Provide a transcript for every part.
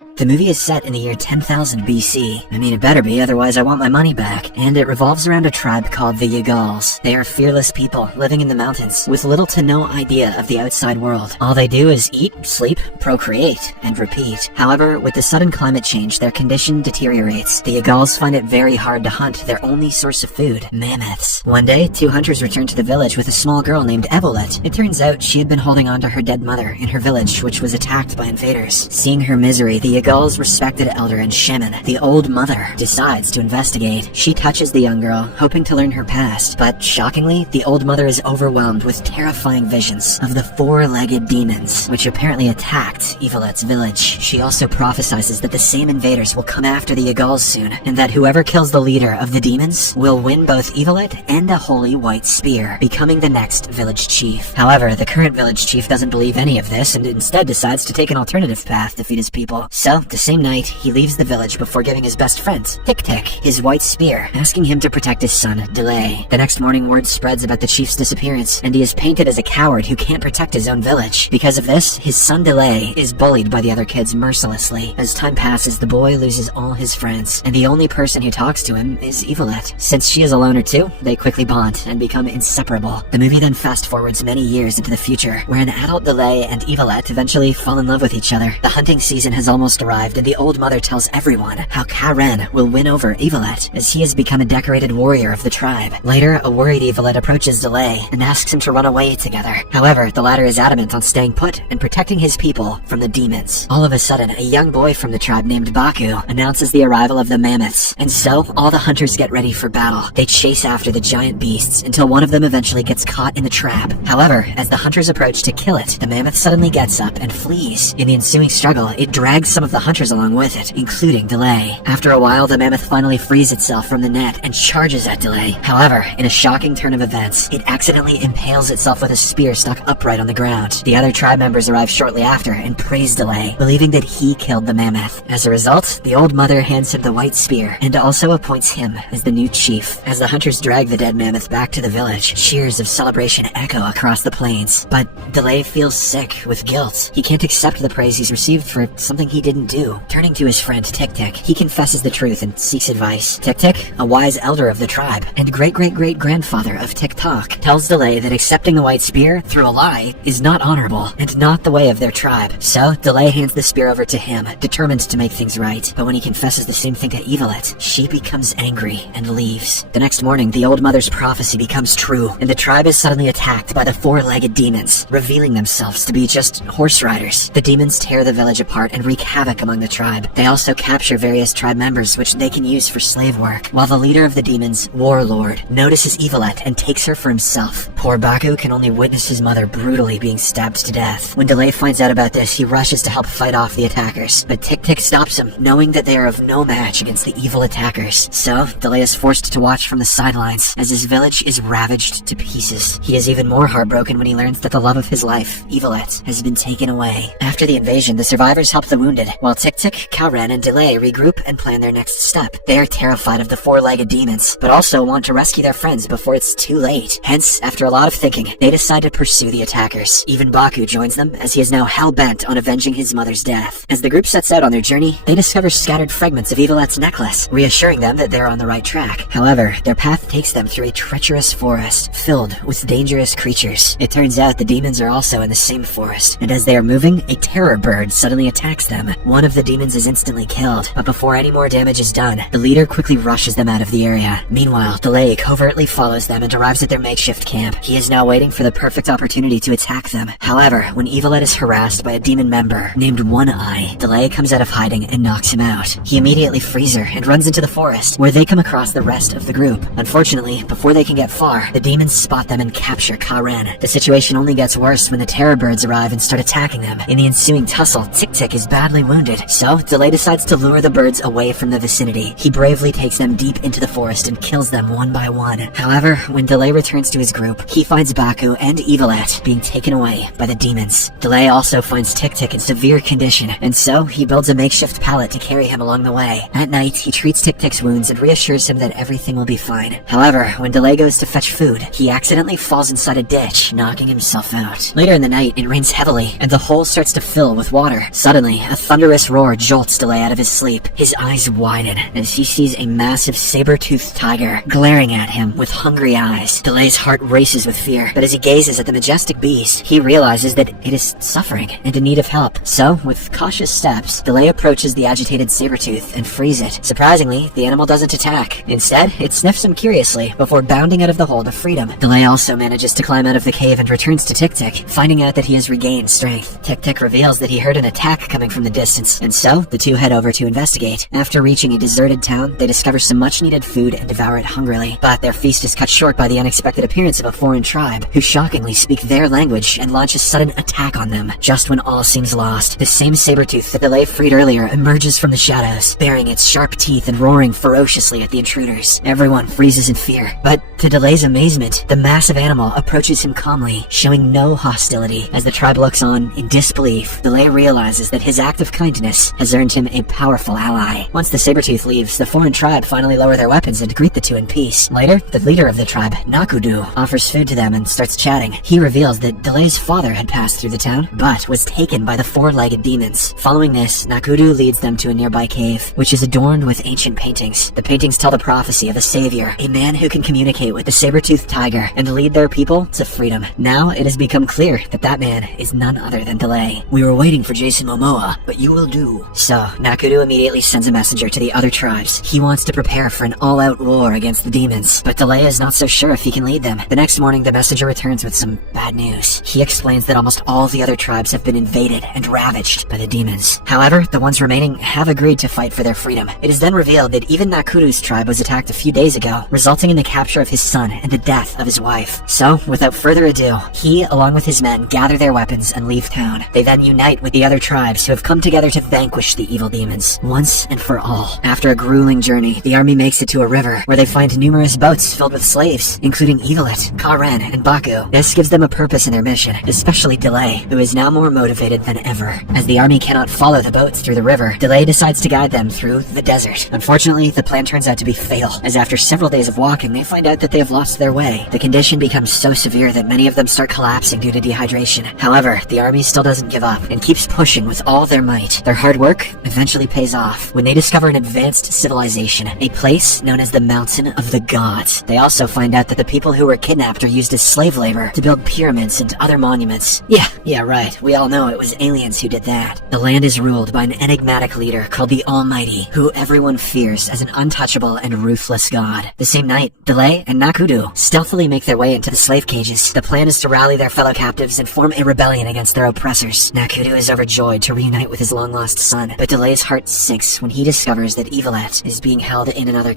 The movie is set in the year 10,000 BC. I mean, it better be, otherwise I want my money back. And it revolves around a tribe called the Yagals. They are fearless people living in the mountains with little to no idea of the outside world. All they do is eat, sleep, procreate, and repeat. However, with the sudden climate change, their condition deteriorates. The Yagals find it very hard to hunt their only source of food, mammoths. One day, two hunters returned to the village with a small girl named Evelyn. It turns out she had been holding on to her dead mother in her village, which was attacked by invaders. Seeing her misery, the Yagals' respected elder and shaman, the old mother, decides to investigate. She touches the young girl, hoping to learn her past, but shockingly, the old mother is overwhelmed with terrifying visions of the four-legged demons, which apparently attacked Evelet's village. She also prophesizes that the same invaders will come after the Yagals soon, and that whoever kills the leader of the demons will win both Evelet and a holy white spear, becoming the next village chief. However, the current village chief doesn't believe any of this, and instead decides to take an alternative path to feed his people. So, the same night, he leaves the village before giving his best friend, Tik-Tik, his white spear, asking him to protect his son, Delay. The next morning, word spreads about the chief's disappearance, and he is painted as a coward who can't protect his own village. Because of this, his son Delay is bullied by the other kids mercilessly. As time passes, the boy loses all his friends, and the only person who talks to him is Evelet. Since she is a loner too, they quickly bond and become inseparable. The movie then fast-forwards many years into the future, where an adult Delay and Evelet eventually fall in love with each other. The hunting season has almost arrived, and the old mother tells everyone how Karen will win over Evelet, as he has become a decorated warrior of the tribe. Later, a worried Evelet approaches Delay and asks him to run away together. However, the latter is adamant on staying put and protecting his people from the demons. All of a sudden, a young boy from the tribe named Baku announces the arrival of the mammoths, and so all the hunters get ready for battle. They chase after the giant beasts until one of them eventually gets caught in the trap. However, as the hunters approach to kill it, the mammoth suddenly gets up and flees. In the ensuing struggle, it drags some of the hunters along with it, including Delay. After a while, the mammoth finally frees itself from the net and charges at Delay. However, in a shocking turn of events, it accidentally impales itself with a spear stuck upright on the ground. The other tribe members arrive shortly after and praise Delay, believing that he killed the mammoth. As a result, the old mother hands him the white spear and also appoints him as the new chief. As the hunters drag the dead mammoth back to the village, cheers of celebration echo across the plains. But Delay feels sick with guilt. He can't accept the praise he's received for something he didn't do. Turning to his friend Tik-Tik, he confesses the truth and seeks advice. Tik-Tik, a wise elder of the tribe and great-great-great-grandfather of Tik-Tok, tells Delay that accepting the white spear through a lie is not honorable and not the way of their tribe. So Delay hands the spear over to him, determined to make things right. But when he confesses the same thing to Evelet, she becomes angry and leaves. The next morning, the old mother's prophecy becomes true, and the tribe is suddenly attacked by the four-legged demons, revealing themselves to be just horse riders. The demons tear the village apart and wreak havoc among the tribe. They also capture various tribe members, which they can use for slave work, while the leader of the demons, Warlord, notices Evelet and takes her for himself. Poor Baku can only witness his mother brutally being stabbed to death. When Delay finds out about this, he rushes to help fight off the attackers, but Tik-Tik stops him, knowing that they are of no match against the evil attackers. So, Delay is forced to watch from the sidelines as his village is ravaged to pieces. He is even more heartbroken when he learns that the love of his life, Evelet, has been taken away. After the invasion, the survivors help the wounded, while Tik-Tik, Karen, and Delay regroup and plan their next step. They are terrified of the four-legged demons, but also want to rescue their friends before it's too late. Hence, after a lot of thinking, they decide to pursue the attackers. Even Baku joins them, as he is now hell-bent on avenging his mother's death. As the group sets out on their journey, they discover scattered fragments of Evelet's necklace, reassuring them that they're on the right track. However, their path takes them through a treacherous forest, filled with dangerous creatures. It turns out the demons are also in the same forest, and as they are moving, a terror bird suddenly attacks them. One of the demons is instantly killed, but before any more damage is done, the leader quickly rushes them out of the area. Meanwhile, Delay covertly follows them and arrives at their makeshift camp. He is now waiting for the perfect opportunity to attack them. However, when Evelet is harassed by a demon member named One Eye, Delay comes out of hiding and knocks him out. He immediately frees her and runs into the forest, where they come across the rest of the group. Unfortunately, before they can get far, the demons spot them and capture Karen. The situation only gets worse when the terror birds arrive and start attacking them. In the ensuing tussle, Tik-Tik is badly wounded, so Delay decides to lure the birds away from the vicinity. He bravely takes them deep into the forest and kills them one by one. However, when Delay returns to his group, he finds Baku and Evelet being taken away by the demons. Delay also finds Tik-Tik in severe condition, and so he builds a makeshift pallet to carry him along the way. At night, he treats Tik-Tik's wounds and reassures him that everything will be fine. However, when Delay goes to fetch food, he accidentally falls inside a ditch, knocking himself out. Later in the night, it rains heavily, and the hole starts to fill with water. Suddenly, a thunderous roar jolts Delay out of his sleep. His eyes widen as he sees a massive saber-toothed tiger glaring at him with hungry eyes. Delay's heart races with fear, but as he gazes at the majestic beast, he realizes that it is suffering and in need of help. So, with cautious steps, Delay approaches the agitated saber-tooth and frees it. Surprisingly, the animal doesn't attack. Instead, it sniffs him curiously before bounding out of the hold of freedom. Delay also manages to climb out of the cave and returns to Tik-Tik, finding out that he has regained strength. Tik-Tik reveals that he heard an attack coming from the distance, and so the two head over to investigate. After reaching a deserted town, they discover some much-needed food and devour it hungrily, but their feast is cut short by the unexpected appearance of a foreign tribe, who shockingly speak their language and launch a sudden attack on them. Just when all seems lost, the same saber-tooth that Delay freed earlier emerges from the shadows, baring its sharp teeth and roaring ferociously at the intruders. Everyone freezes in fear, but to Delay's amazement, the massive animal approaches him calmly, showing no hostility. As the tribe looks on in disbelief, Delay realizes that his act of kindness has earned him a powerful ally. Once the saber-tooth leaves, the foreign tribe finally lower their weapons and greet the two in peace. Later, the leader of the tribe, Nakudu, offers food to them and starts chatting. He reveals that Delay's father had passed through the town, but was taken by the four-legged demons. Following this, Nakudu leads them to a nearby cave, which is adorned with ancient paintings. The paintings tell the prophecy of a savior, a man who can communicate with the saber-toothed tiger and lead their people to freedom. Now it has become clear that that man is none other than Delay. "We were waiting for Jason Momoa, but you will do." So, Nakudu immediately sends a messenger to the other tribes. He wants to prepare for an all-out war against the demons, but Delay is not so sure if he can lead them. The next morning, the messenger returns with some bad news. He explains that almost all the other tribes have been invaded and ravaged by the demons. However, the ones remaining have agreed to fight for their freedom. It is then revealed that even Nakudu's tribe was attacked a few days ago, resulting in the capture of his son and the death of his wife. So, without further ado, he, along with his men, gather their weapons and leave town. They then unite with the other tribes who have come together to vanquish the evil demons, once and for all. After a grueling journey, the army makes it to a river, where they find numerous boats filled with slaves, including Eaglet, Karen, and Baku. This gives them a purpose in their mission, especially Delay, who is now more motivated than ever. As the army cannot follow the boats through the river, Delay decides to guide them through the desert. Unfortunately, the plan turns out to be fatal, as after several days of walking, they find out that they have lost their way. The condition becomes so severe that many of them start collapsing due to dehydration. However, the army still doesn't give up and keeps pushing with all their might. Their hard work eventually pays off when they discover an advanced civilization, a place known as the Mountain of the Gods. They also find out that the people who were kidnapped are used as slave labor to build pyramids and other monuments. Yeah, right. We all know it was aliens who did that. The land is ruled by an enigmatic leader called the Almighty, who everyone fears as an untouchable and ruthless god. The same night, Delay and Nakudu stealthily make their way into the slave cages. The plan is to rally their fellow captives and form a rebellion against their oppressors. Nakudu is overjoyed to reunite with his long-lost son, but Delay's heart sinks when he discovers that Evilet is being held in another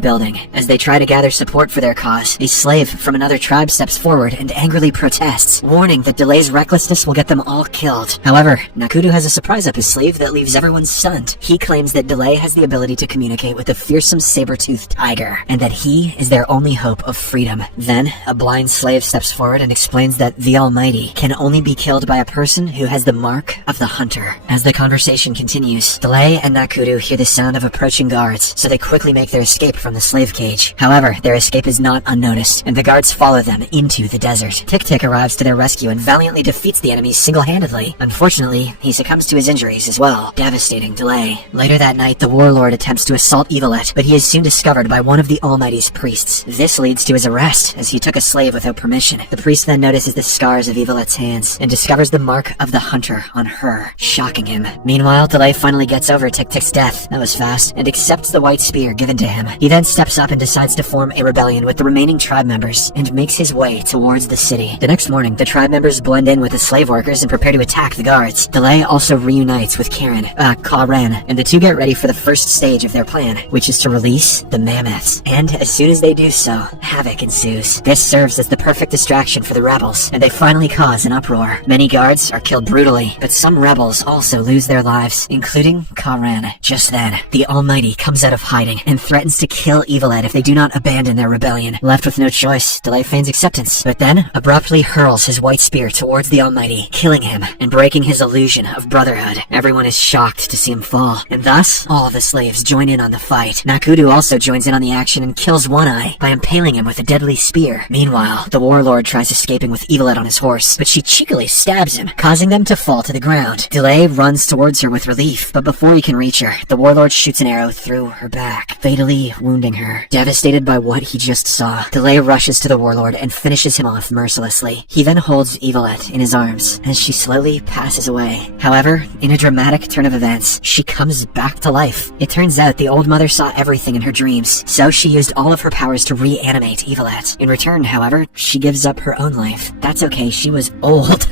building. As they try to gather support for their cause, a slave from another tribe steps forward and angrily protests, warning that Delay's recklessness will get them all killed. However, Nakudu has a surprise up his sleeve that leaves everyone stunned. He claims that Delay has the ability to communicate with the fearsome saber-toothed tiger, and that he is their only hope of freedom. Then, a blind slave steps forward and explains that the Almighty can only be killed by a person who has the mark of the hunter. As the conversation continues, Delay and Nakudu hear the sound of approaching guards, so they quickly make their escape from the slave cage. However, their escape is not unnoticed, and the guards follow them into the desert. Tik-Tik arrives to their rescue and valiantly defeats the enemies single-handedly. Unfortunately, he succumbs to his injuries as well, devastating Delay. Later that night, the warlord attempts to assault Evilet, but he is soon discovered by one of the Almighty's priests. This leads to his arrest, as he took a slave without permission. The priest then notices the scars of Evilet's hands, and discovers the mark of the hunter on her, shocking him. Meanwhile, Delay finally gets over Tik-Tik's death, that was fast, and accepts the white spear given to him. He then steps up and decides to form a rebellion with the remaining tribe members, and makes his way towards the city. The next morning, the tribe members blend in with the slave workers and prepare to attack the guards. Delay also reunites with Karen, and the two get ready for the first stage of their plan, which is to release the Mamooths. And as soon as they do so, havoc ensues. This serves as the perfect distraction for the rebels, and they finally cause an uproar. Many guards are killed brutally, but some rebels also lose their lives, including Karen. Just then, the Almighty comes out of hiding and threatens to kill Evilet if they do not abandon their rebellion. Left with no choice, Delay feigns acceptance, but then abruptly hurls his white spear towards the Almighty, killing him and breaking his illusion of brotherhood. Everyone is shocked to see him fall, and thus, all the slaves join in on the fight. Nakudu also joins in on the action and kills One Eye by impaling him with a deadly spear. Meanwhile, the warlord tries escaping with Evilet on his horse, but she cheekily stabs him, causing them to fall to the ground. Delay Delay runs towards her with relief, but before he can reach her, the warlord shoots an arrow through her back, fatally wounding her. Devastated by what he just saw, Delay rushes to the warlord and finishes him off mercilessly. He then holds Evelette in his arms as she slowly passes away. However, in a dramatic turn of events, she comes back to life. It turns out the old mother saw everything in her dreams, so she used all of her powers to reanimate Evelette. In return, however, she gives up her own life. That's okay, she was old.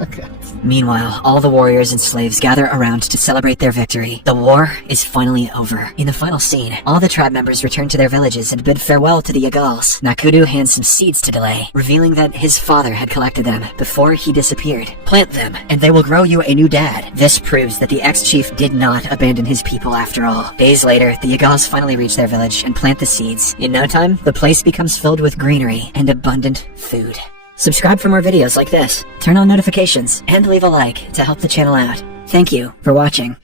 Okay. Meanwhile, all the warriors and slaves gather around to celebrate their victory. The war is finally over. In the final scene, all the tribe members return to their villages and bid farewell to the Yagals. Nakudu hands some seeds to Delay, revealing that his father had collected them before he disappeared. Plant them, and they will grow you a new dad. This proves that the ex-chief did not abandon his people after all. Days later, the Yagals finally reach their village and plant the seeds. In no time, the place becomes filled with greenery and abundant food. Subscribe for more videos like this, turn on notifications, and leave a like to help the channel out. Thank you for watching.